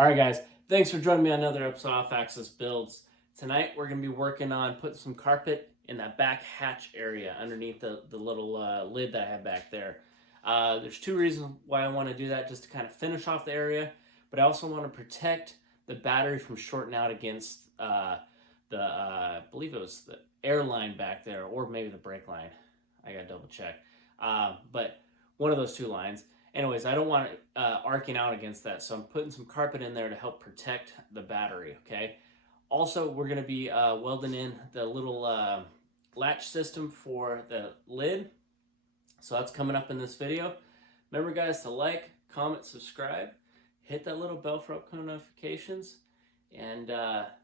Alright guys, thanks for joining me on another episode of Off Axis Builds. Tonight we're going to be working on putting some carpet in that back hatch area underneath the little lid that I have back there. There's two reasons why I want to do that, just to kind of finish off the area, but I also want to protect the battery from shorting out against I believe it was the air line back there, or maybe the brake line. I gotta double check. But one of those two lines. Anyways, I don't want it arcing out against that, so I'm putting some carpet in there to help protect the battery, okay? Also, we're going to be welding in the little latch system for the lid, so that's coming up in this video. Remember, guys, to like, comment, subscribe, hit that little bell for upcoming notifications, and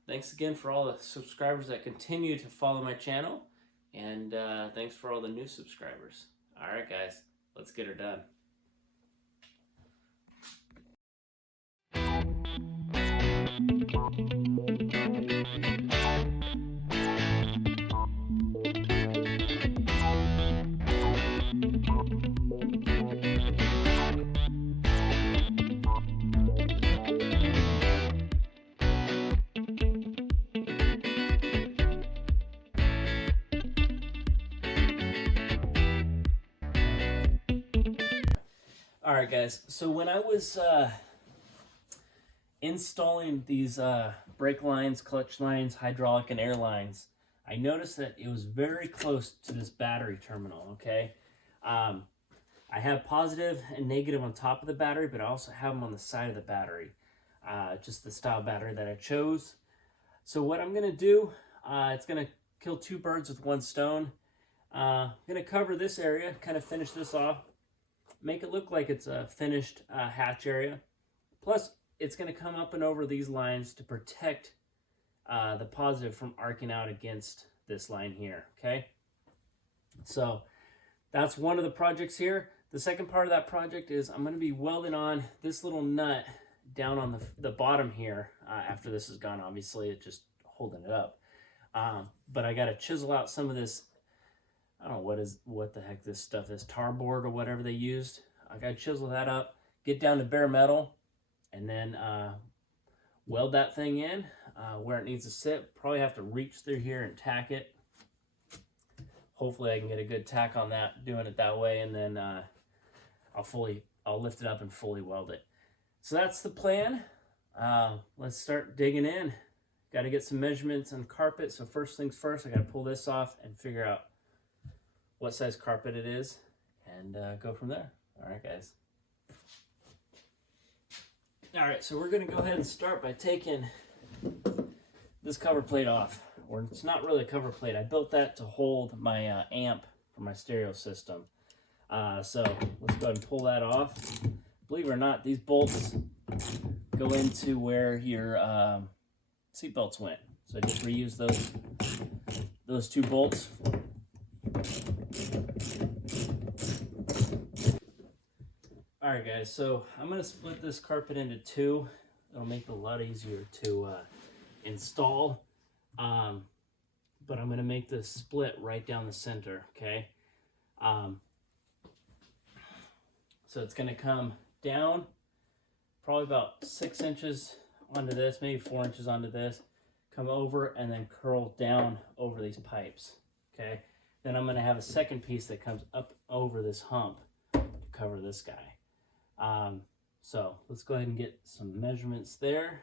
thanks again for all the subscribers that continue to follow my channel, and thanks for all the new subscribers. All right, guys, let's get her done. Alright guys, so when I was installing these brake lines, clutch lines, hydraulic and air lines, I noticed that it was very close to this battery terminal, okay? I have positive and negative on top of the battery, but I also have them on the side of the battery, just the style battery that I chose. So what I'm going to do, it's going to kill two birds with one stone. I'm going to cover this area, kind of finish this off, make it look like it's a finished hatch area. Plus, it's going to come up and over these lines to protect the positive from arcing out against this line here, okay? So that's one of the projects here. The second part of that project is I'm going to be welding on this little nut down on the bottom here. After this is gone, obviously, it's just holding it up. But I got to chisel out some of this. I don't know what the heck this stuff is, tar board or whatever they used. I got to chisel that up, get down to bare metal, and then weld that thing in where it needs to sit. Probably have to reach through here and tack it. Hopefully I can get a good tack on that, doing it that way, and then I'll lift it up and fully weld it. So that's the plan. Let's start digging in. Got to get some measurements on carpet. So first things first, I got to pull this off and figure out what size carpet it is, and go from there. All right, guys. All right, so we're going to go ahead and start by taking this cover plate off. Or it's not really a cover plate. I built that to hold my amp for my stereo system. So let's go ahead and pull that off. Believe it or not, these bolts go into where your seat belts went. So I just reuse those two bolts. Alright guys, so I'm going to split this carpet into two. It'll make it a lot easier to install. But I'm going to make this split right down the center, okay? So it's going to come down probably about 6 inches onto this, maybe 4 inches onto this, come over and then curl down over these pipes, okay? Then I'm going to have a second piece that comes up over this hump to cover this guy. So let's go ahead and get some measurements there.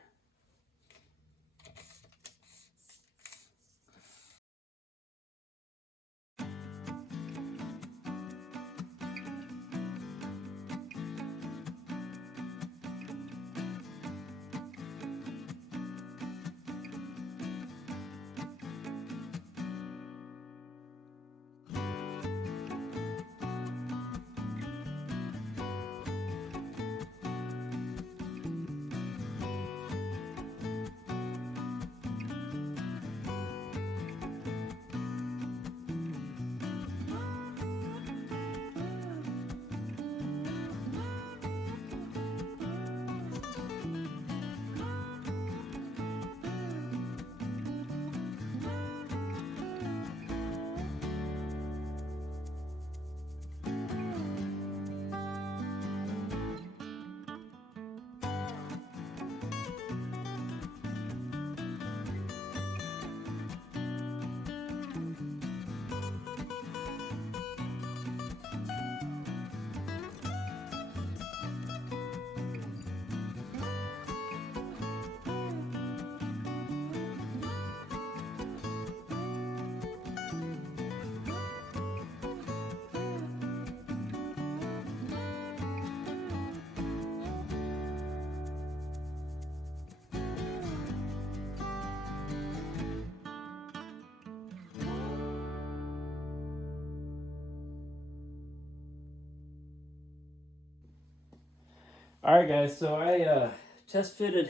Alright guys, so I test fitted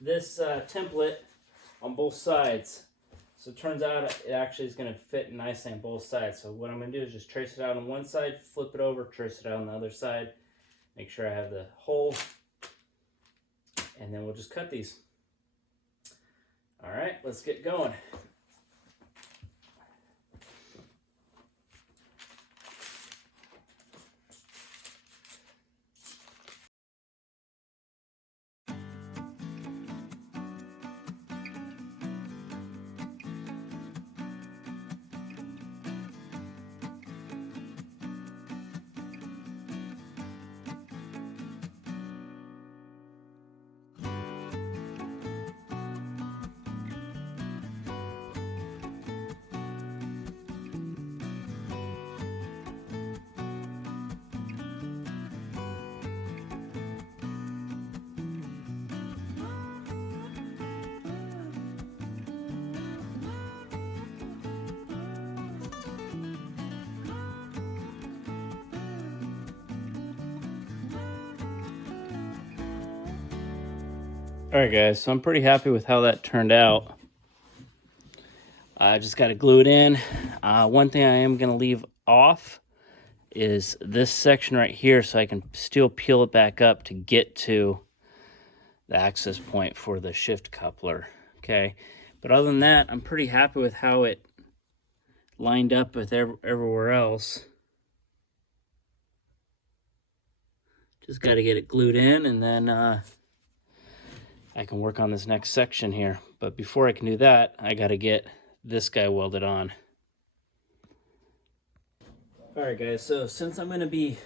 this template on both sides. So it turns out it actually is going to fit nicely on both sides. So what I'm going to do is just trace it out on one side, flip it over, trace it out on the other side, make sure I have the hole, and then we'll just cut these. Alright, let's get going. Alright guys, so I'm pretty happy with how that turned out. I just got to glue it in. One thing I am going to leave off is this section right here, so I can still peel it back up to get to the access point for the shift coupler. Okay, but other than that, I'm pretty happy with how it lined up with everywhere else. Just got to get it glued in, and then I can work on this next section here. But before I can do that, I got to get this guy welded on. Alright guys, so since I'm going to be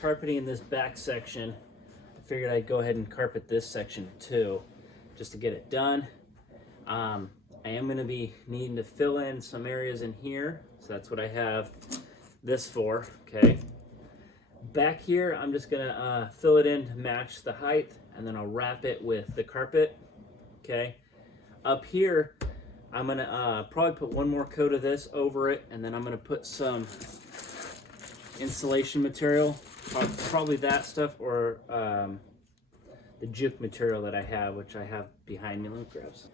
carpeting this back section, I figured I'd go ahead and carpet this section too, just to get it done. I am going to be needing to fill in some areas in here, so that's what I have this for, okay? Back here, I'm just going to fill it in to match the height, and then I'll wrap it with the carpet, okay? Up here, I'm going to probably put one more coat of this over it, and then I'm going to put some insulation material, probably that stuff, or the juke material that I have, which I have behind me. Let me grab some.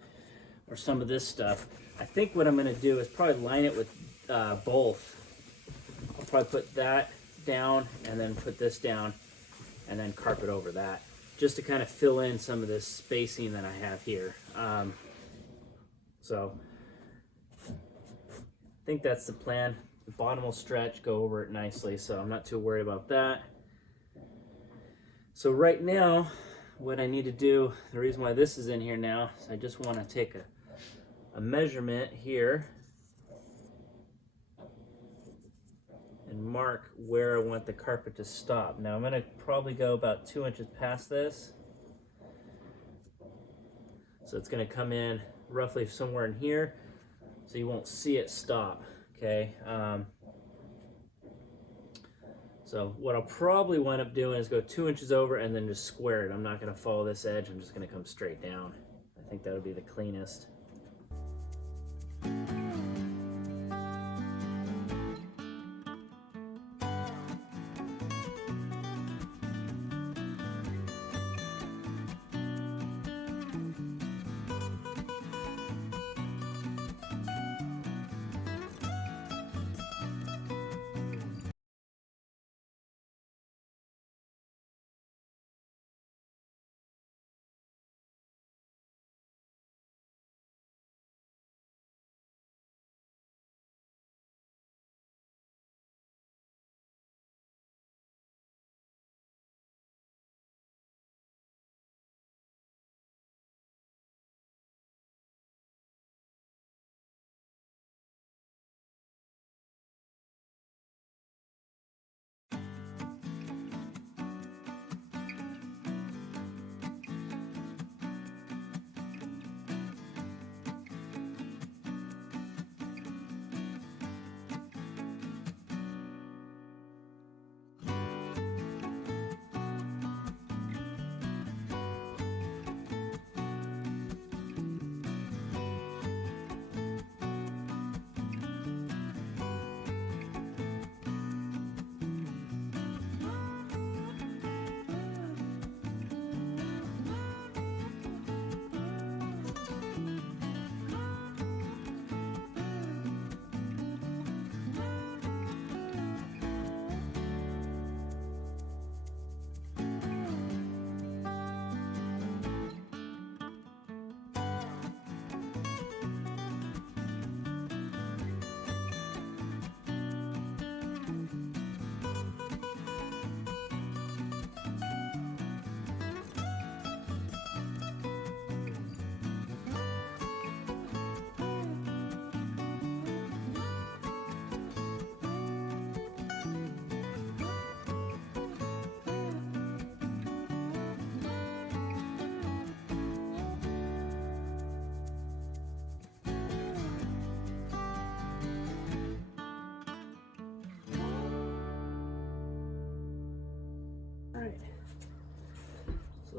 Or some of this stuff. I think what I'm going to do is probably line it with both. I'll probably put that down and then put this down and then carpet over that, just to kind of fill in some of this spacing that I have here. So I think that's the plan. The bottom will stretch, go over it nicely, so I'm not too worried about that. So right now, what I need to do, the reason why this is in here now, is I just want to take a measurement here and mark where I want the carpet to stop. Now I'm going to probably go about 2 inches past this. So it's going to come in roughly somewhere in here, so you won't see it stop, okay? So what I'll probably wind up doing is go 2 inches over and then just square it. I'm not going to follow this edge, I'm just going to come straight down. I think that would be the cleanest.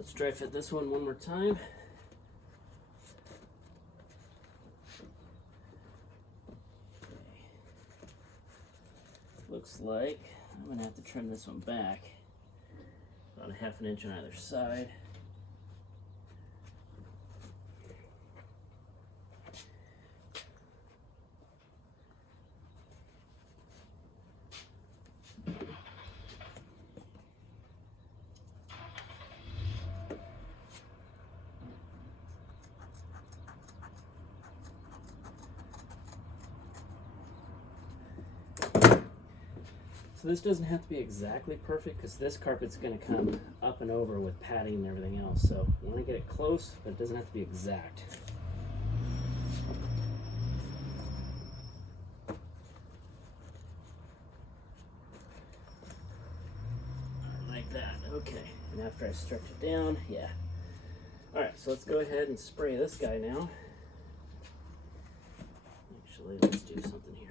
let's dry fit this one more time. Okay. Looks like I'm going to have to trim this one back about 1/2 inch on either side. So this doesn't have to be exactly perfect because this carpet's going to come up and over with padding and everything else. So I want to get it close, but it doesn't have to be exact. Like that. Okay. And after I stretch it down, yeah. Alright, so let's go ahead and spray this guy now. Actually, let's do something here.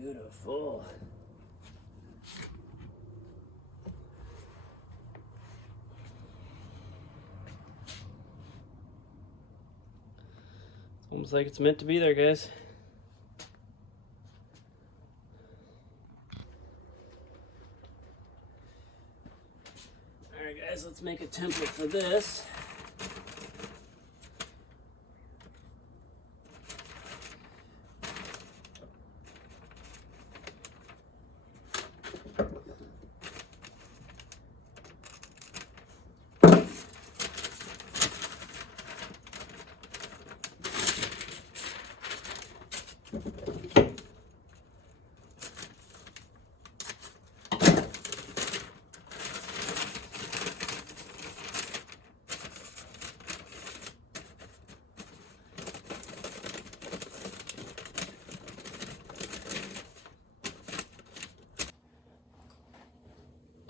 Beautiful. It's almost like it's meant to be there, guys. Alright guys, let's make a template for this.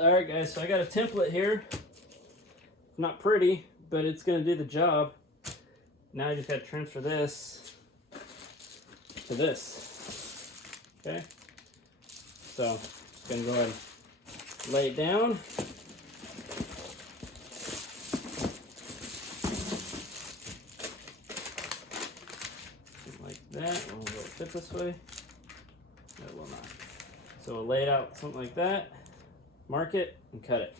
Alright guys, so I got a template here. Not pretty, but it's going to do the job. Now I just got to transfer this to this. Okay? So, just going to go ahead and lay it down. Like that. Will it fit this way? No, it will not. So we'll lay it out something like that. Mark it and cut it.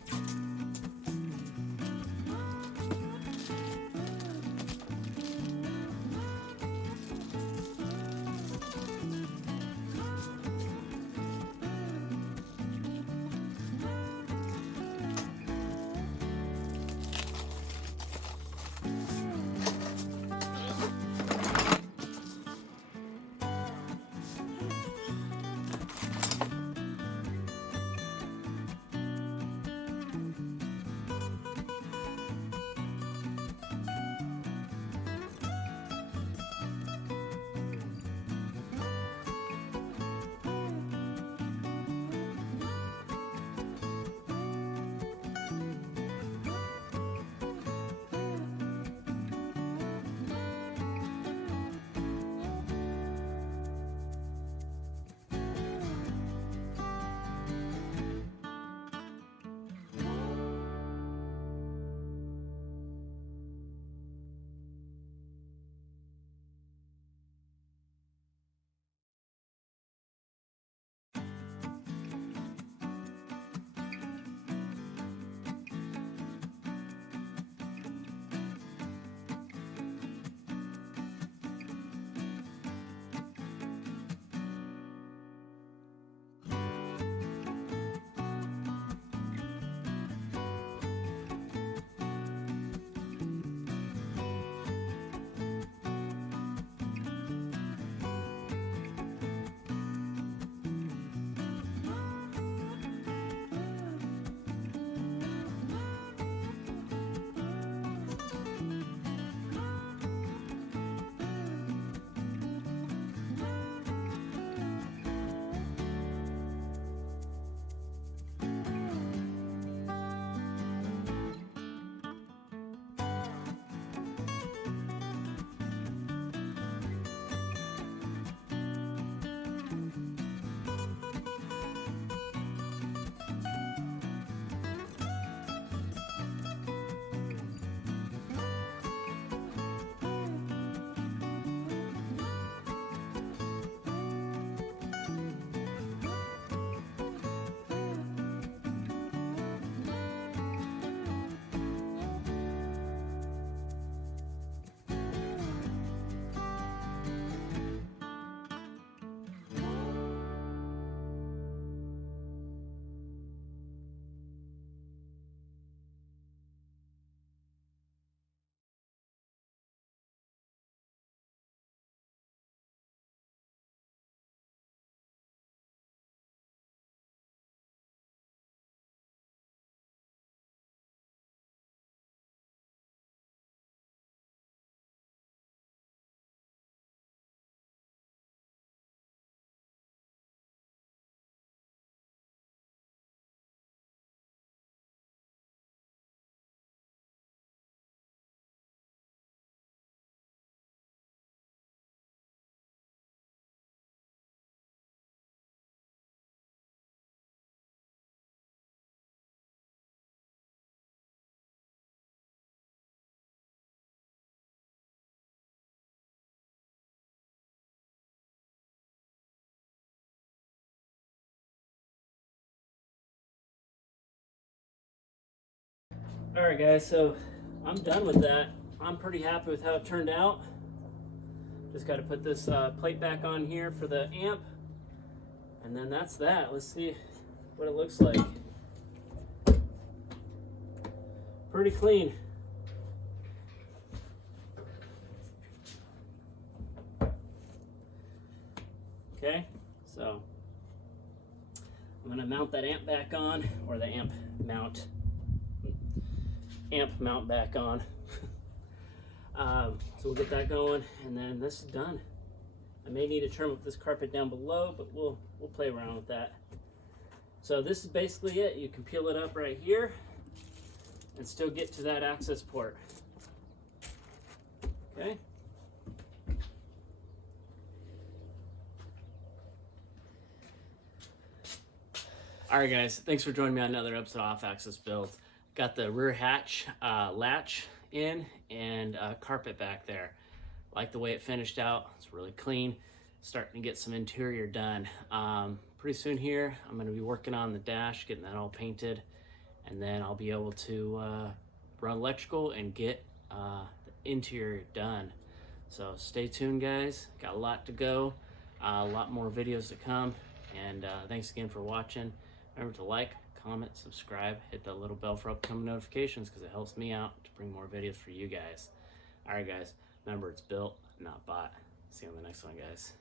Alright guys, so I'm done with that. I'm pretty happy with how it turned out. Just got to put this plate back on here for the amp. And then that's that. Let's see what it looks like. Pretty clean. Okay, so I'm gonna mount that amp back on, or the amp mount back on. So we'll get that going, and then this is done. I may need to trim up this carpet down below, but we'll play around with that. So this is basically it. You can peel it up right here and still get to that access port. Okay. Alright guys, thanks for joining me on another episode of Off Axis Builds. Got the rear hatch latch in and carpet back there. Like the way it finished out. It's really clean. Starting to get some interior done. Pretty soon here, I'm going to be working on the dash, getting that all painted, and then I'll be able to run electrical and get the interior done. So stay tuned guys, got a lot to go, a lot more videos to come, and thanks again for watching. Remember to like, comment, subscribe, hit that little bell for upcoming notifications because it helps me out to bring more videos for you guys. Alright guys, remember it's built, not bought. See you on the next one guys.